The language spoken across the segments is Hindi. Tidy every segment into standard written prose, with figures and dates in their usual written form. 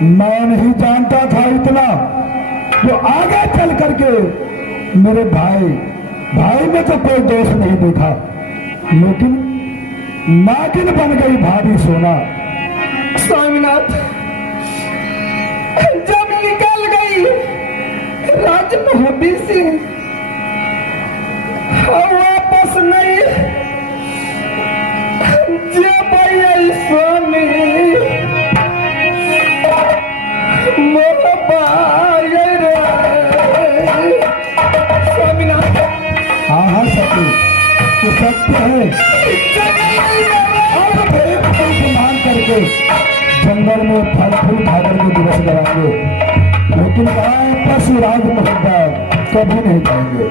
मैं नहीं जानता था इतना जो आगे चल करके मेरे भाई में तो कोई दोष नहीं देखा, लेकिन नागिन बन गई भाभी सोना। स्वामीनाथ, जब निकल गई राजमहल से वापस नहीं जब आई स्वामी स्वामीनाथ। हाँ हाँ सत्य, तो सत्य है। और प्रेम मान करके जंगल में फल फूल खाकर के दिवस लगाएंगे, लेकिन वापस राजमहल कभी नहीं जाएंगे।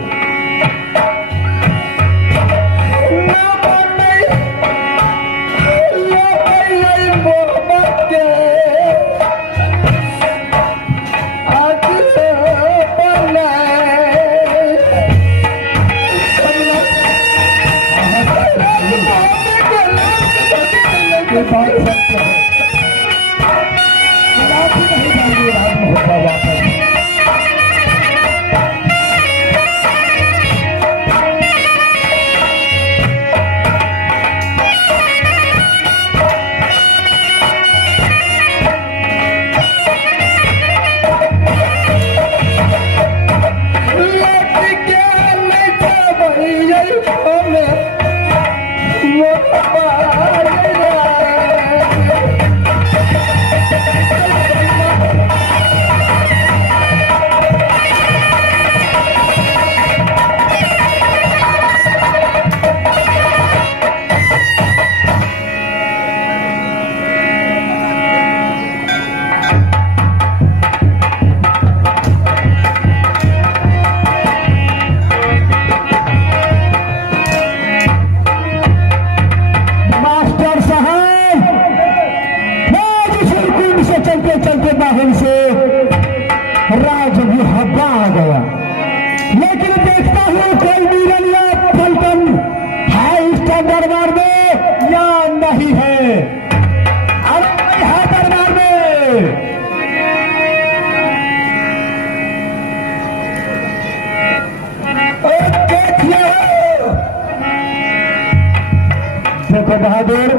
बहादुर,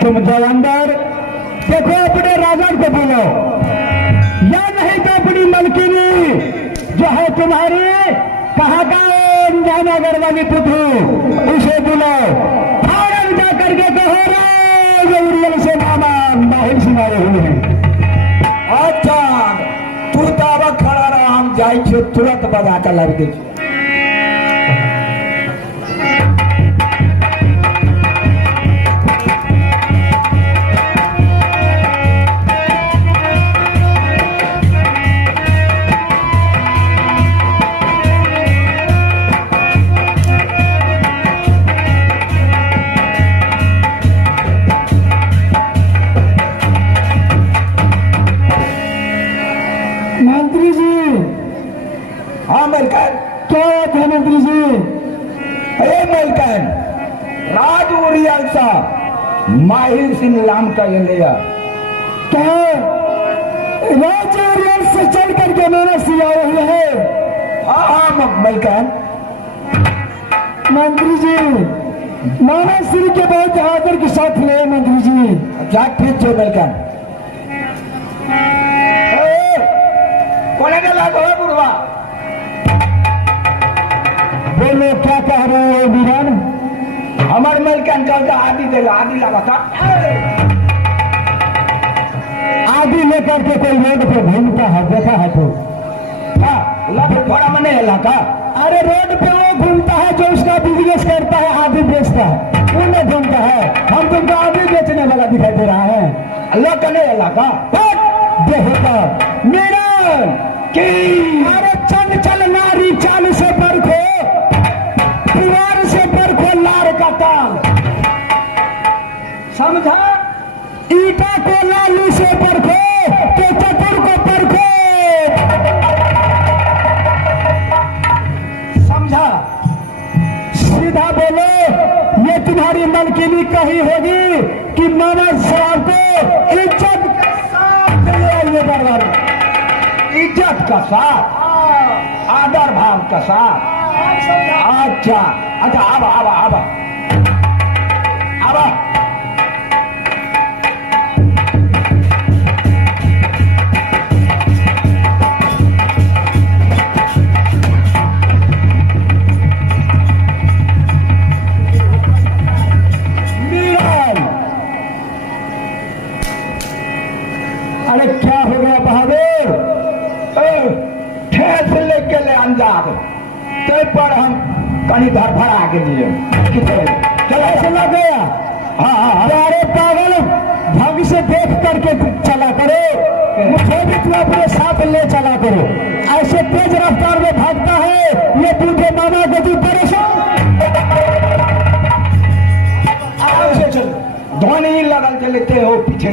तुम जाओ अंदर, देखो अपने राजा को बोलो, या नहीं तो अपनी मलकिनी जो है तुम्हारी, कहाँ का जयनगर वाली पुत्र, उसे बुलाओ। फौरन जाकर के कहो जरूरियल से मामा माहिर सिंह आए हुए हैं। अच्छा, तू तावा खड़ा रहा, हम जाए तुरंत बजा कर लग दे। मंत्री जी। हाँ मलकन। क्या बात है मंत्री जी? अरे मलकन, राज उरियल सा माहिर सिंह नाम का ये लिया। क्या राज उरियल से चल करके मेरा सिया हुआ है? हाँ मलकन। मंत्री जी, माना सिंह के बहुत आदर के साथ ले मंत्री जी। जा ठीक है मलकन। बुढ़वा बोलो क्या कह रहे हो वीरन? हमार मलकन का आदि देगा, आदि लगा था। आदि लेकर के कोई रोड पे घूमता है, देखा है तो? बड़ा मने इलाका। अरे रोड पे वो घूमता है जो उसका बिजनेस करता है, आदि बेचता है, वो नहीं घूमता है। हम तुमको आदि बेचने वाला दिखाई दे रहा है। अल्लाह का नहीं इलाका देखो मेरा की। अरे चंचल नारी चाल से परखो, दीवार से परखो लार का ताल। समझा? ईटा को लालू से परखो तो चतुर को परखो। समझा? सीधा बोलो, ये तुम्हारी मलकिनी कही होगी कि मानव साहब को इज्जत का साथ, आदर भाव का साथ। अच्छा अच्छा, आवा आवा आवा आवा। अरे क्या हो गया बहादुर? ठेस लेके ले अंजाद ते पर हम कहीं धड़फड़ा के लिए चलो ऐसे लग गया। हाँ, अरे पागल, ढंग से देख करके चला करो, मुझे भी तू अपने साथ ले चला करो। ऐसे तेज रफ्तार में भागता है ये बूढ़े मामा को तू परेशान। ध्वनि लगल चलते हो पीछे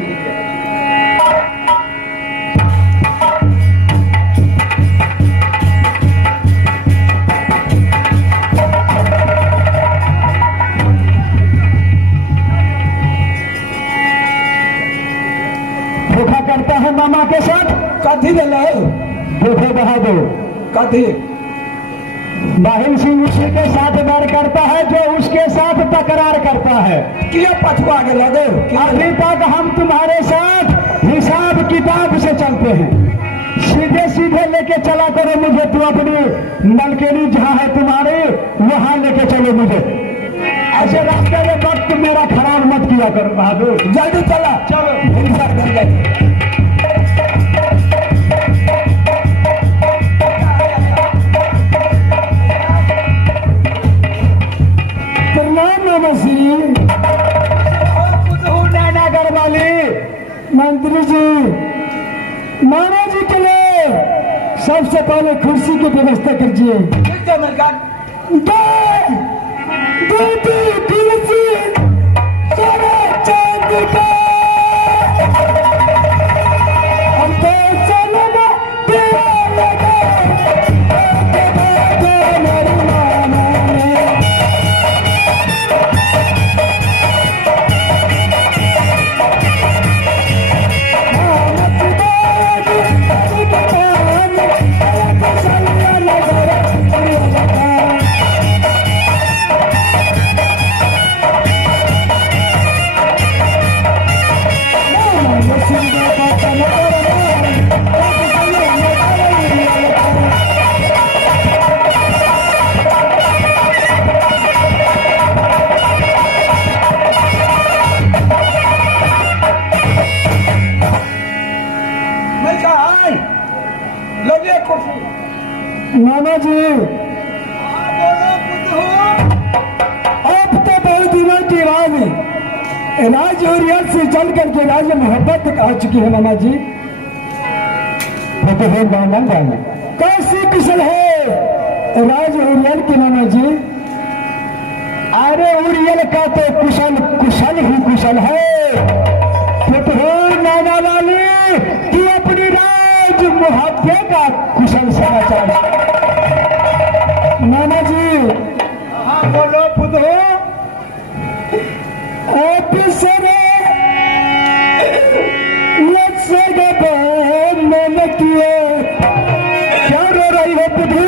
धोखा करता है मामा के साथ। कथी धोखे बहादुर कथी माहिम सिंह उसी के साथ बैर करता है जो उसके साथ तकरार करता है। क्यों पछुआ के लगे? अभी तक हम तुम्हारे साथ हिसाब किताब से चलते हैं, सीधे सीधे लेके चला करो मुझे। तू अपनी नलकेली जहाँ है तुम्हारे वहां लेके चलो मुझे। ऐसे रास्ते में वक्त मेरा खराब मत किया करो बहादुर। जल्दी चला। चलो नैनागर वाली मंत्री जी, मामा जी के लिए सबसे पहले कुर्सी की व्यवस्था कीजिए। कुर्सी सारे चांद का हम तो चलेगा मामा जी। अब तो बहुत दिनों की बात है, राज और यश से चल करके राज मोहब्बत तक आ चुकी है मामा जी। कैसी कुशल है राज उरियल की मामा जी? अरे उरियल का तो कुशल कुशल ही कुशल है। नाना वाली तू अपनी राज मोहब्बत का कुशल समाचार मामा जी। हाँ बोलो पुत्र। ऑफिसर मैंने किए क्या रो रही हो बुद्धू?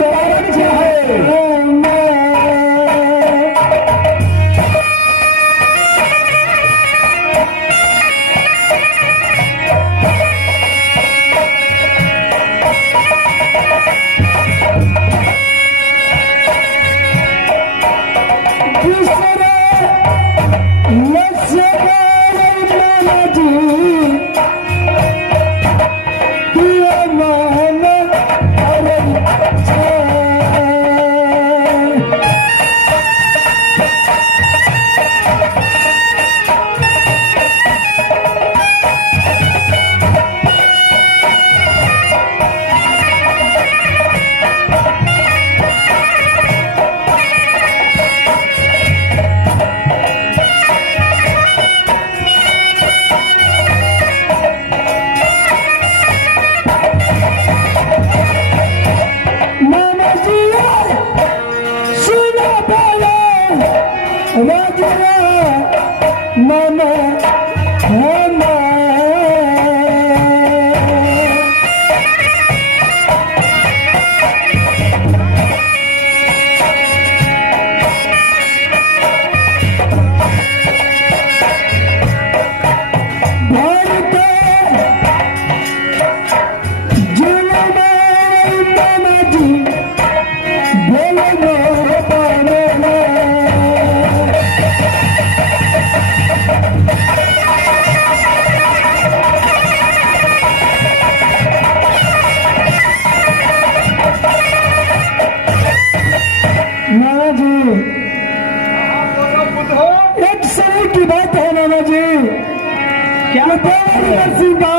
है सिंगा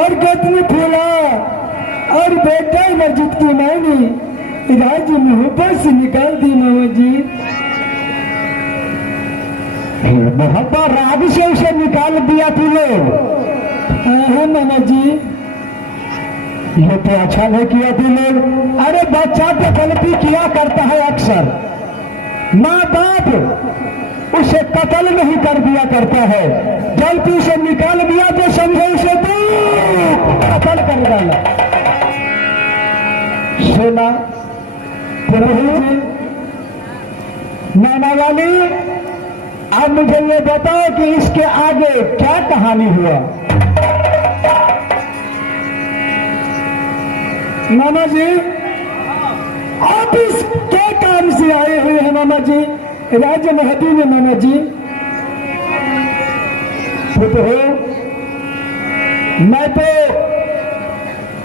और गतनी फूला और बेटा मस्जिद की मैंने राज मोहब्बत से निकाल दी मामा जी। मोहब्बत राज से उसे निकाल दिया तू लोग? हाँ मामा जी। ये तो अच्छा नहीं किया तू लोग। अरे बच्चा तो गलती किया करता है अक्सर, माँ बाप उसे कत्ल नहीं कर दिया करता है, गलती से निकाल दिया तो समझे उसे तो कत्ल कर डाला। सुना नाना वाली, अब मुझे ये बताओ कि इसके आगे क्या कहानी हुआ? मामा जी आप इस क्या काम से आए हुए हैं मामा जी? राज्य महती में मामा जी। तो मैं तो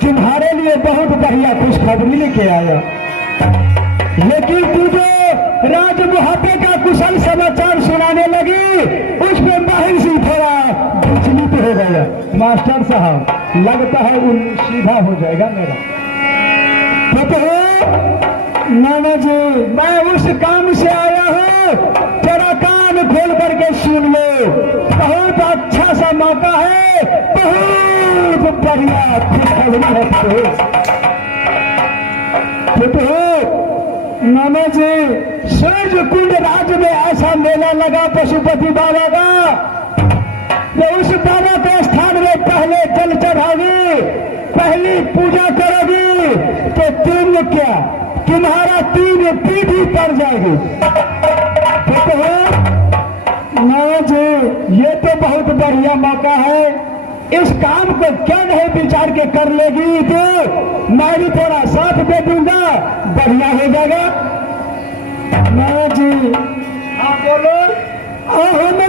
तुम्हारे लिए बहुत बढ़िया खुशखबरी लेके आया, लेकिन तू जो राज मुहाते का कुशल समाचार सुनाने लगी उसमें माहिर सिंह थोड़ा विचलित हो गया। मास्टर साहब लगता है वो सीधा हो जाएगा मेरा। नाना जी मैं उस काम से आया हूँ, जरा कान खोल करके सुन लो। बहुत अच्छा सा मौका है, बहुत बढ़िया खुशखबरी है। नाना जी सूर्य कुंड राज्य में ऐसा मेला लगा पशुपति बाबा का, तो उस बाबा के स्थान में पहले जल चढ़ाओगी, पहली पूजा करोगी तो तुम क्या तुम्हारा 3 पीढ़ी पड़ जाएगी। तो नाना जी ये तो बहुत बढ़िया मौका है, इस काम को क्या नहीं विचार के कर लेगी तो मैं भी थोड़ा साथ दे दूंगा, बढ़िया हो जाएगा। नाना जी हाँ बोलो। हमने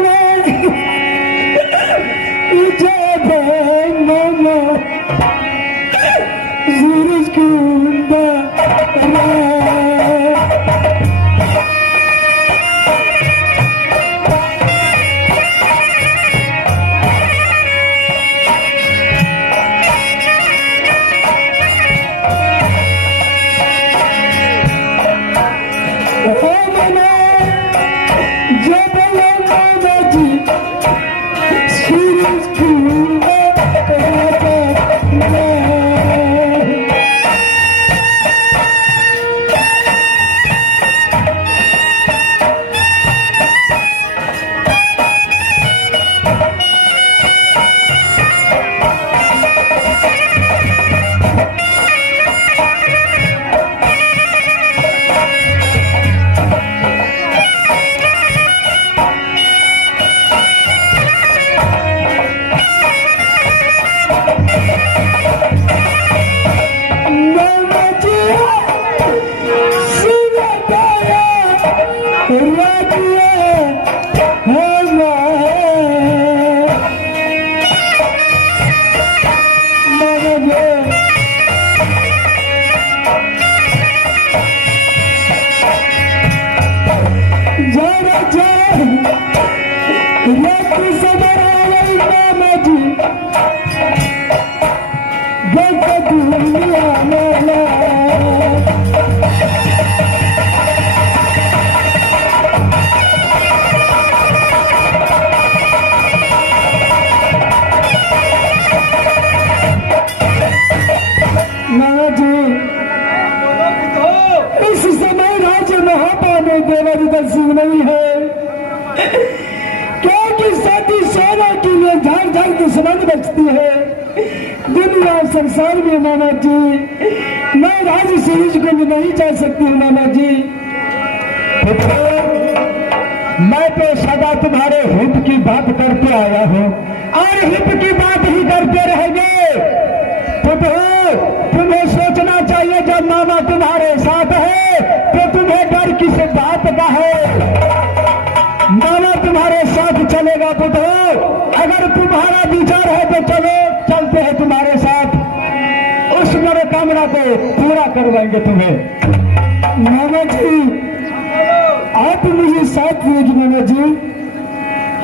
नहीं है, क्योंकि सती सोना के लिए झाड़ झाड़ दुश्मन बचती है दुनिया संसार में। मामा जी मैं राज सीरीज को नहीं चाह सकती हूँ मामा जी। मैं तो सदा तुम्हारे हित की बात करते आया हूँ और हित की बात ही करते रहेंगे। तुम्हें सोचना चाहिए जब मामा तुम्हारे साथ है तो तुम्हें डर किस बात का है। मामा तुम्हारे साथ चलेगा पुत्र, अगर तुम्हारा विचार है तो चलो, चलते हैं तुम्हारे साथ, उस मनोकामना को पूरा करवाएंगे तुम्हें। मामा जी आप मुझे साथ दीजिए मामा जी।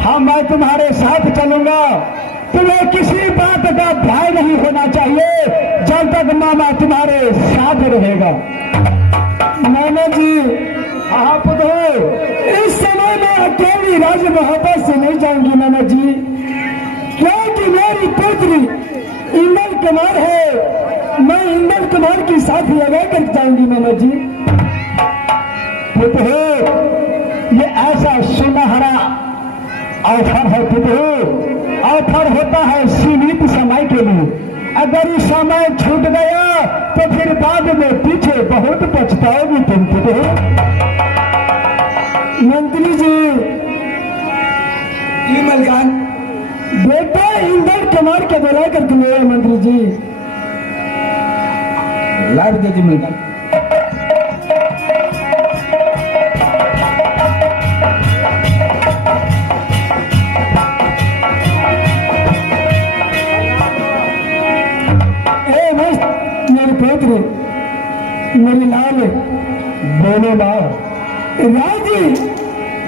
हाँ मैं तुम्हारे साथ चलूंगा, तुम्हें किसी बात का भय नहीं होना चाहिए जब तक मामा तुम्हारे साथ रहेगा। मामा जी हाँ पुत्र, इस समय मैं अकेली राज मोहब्बत से नहीं जाऊंगी मामा जी, क्योंकि मेरी पुत्री इंदल कुमार है। मैं इंदल कुमार की साथ लगा कर जाऊंगी मामा जी। पुत्र, ये ऐसा सुनहरा अवसर है पुत्र, अवसर होता है सीमित समय के लिए। अगर ये समय छूट गया तो फिर बाद में पीछे बहुत पछताओगी तुम पुत्र। मंत्री जी मलकान, बेटा इंदल कुमार के बुला कर मेरा मंत्री जी लाभ दे जी मलकान। मेरी पुत्र मेरी लाल बोलो माँ। राजी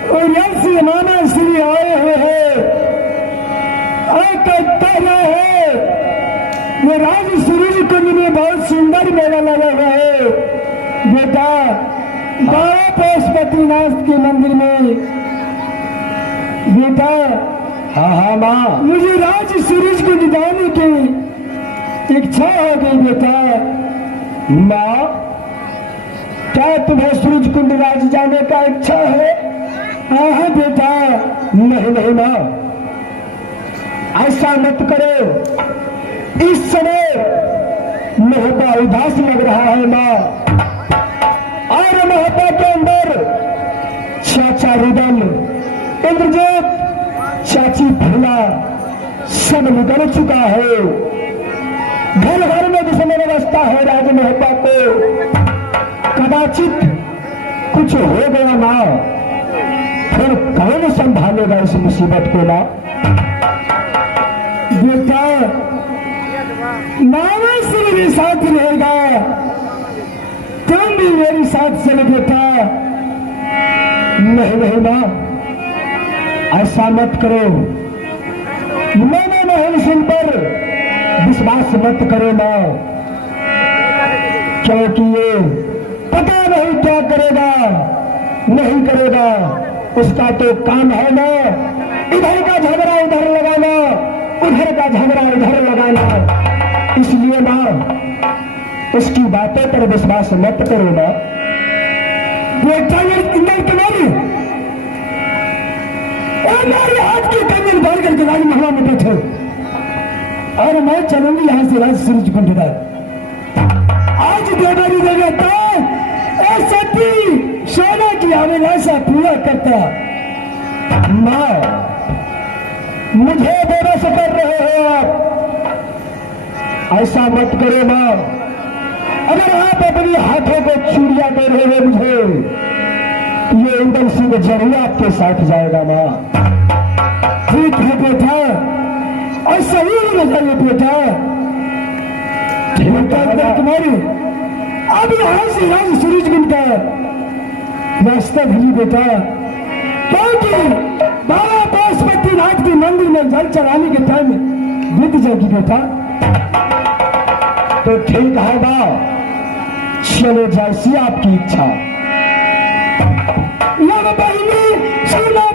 और यश मामा श्री आए हुए हैं, कहते है ये राज सूरज कुंड में बहुत सुंदर मेला लगा हुआ है बेटा। बाबा पशुपतिनाथ के मंदिर में बेटा। हाँ हाँ माँ, मुझे राज सूरज कुंड जाने की इच्छा हो गई बेटा। माँ क्या तुम्हें सूरज कुंड राज जाने का इच्छा है? हाँ हाँ बेटा। नहीं नहीं माँ, ऐसा मत करो। इस समय मोहब्बा उदास लग रहा है माँ, और मोहब्बा के अंदर चाचा रुदल, इंद्रजीत, चाची फूला सब निकल चुका है। घर घर में जिसमें व्यवस्था है राज मोहब्बा को, कदाचित कुछ हो गया माँ, फिर कौन संभालेगा इस मुसीबत को माँ? बेटा मामा से मेरे साथ रहेगा, तुम भी मेरे साथ चले बेटा। नहीं नहीं माँ, ऐसा मत करो। मैंने मोहन सिंह पर विश्वास मत करो माँ, क्योंकि ये पता नहीं क्या करेगा नहीं करेगा। उसका तो काम है ना इधर का झगड़ा उधर लगाना, उधर का झगड़ा उधर लगाना। इसलिए माँ उसकी बातों पर विश्वास मत करो माँ। बेटा ये इंदल कुमारी हमारे हाथ की कंगन भर करके राज महला में बैठे, और मैं चलूंगी यहां से राज सूरज कुंड तक। आज देना नहीं देगा ऐसा भी सोना की अभिलाषा पूरा करता। माँ मुझे बेबस कर रहे हो आप, ऐसा मत करो माँ। अगर आप अपने हाथों को चूड़ियां दे रहे हो मुझे, ये इंदल सिंह जरूर आपके साथ जाएगा माँ। ठीक है बेटा, और सही बताइए बेटा। बेटा तुम्हारी अब यहां से राज सूरज कुंड का रास्ता भूली बेटा, क्योंकि बाबा पशुपतिनाथ के मंदिर में जल चढ़ाने के टाइम बीत जाएगी बेटा। तो ठीक है माँ, चलो जैसी आपकी इच्छा। बहिनी सुना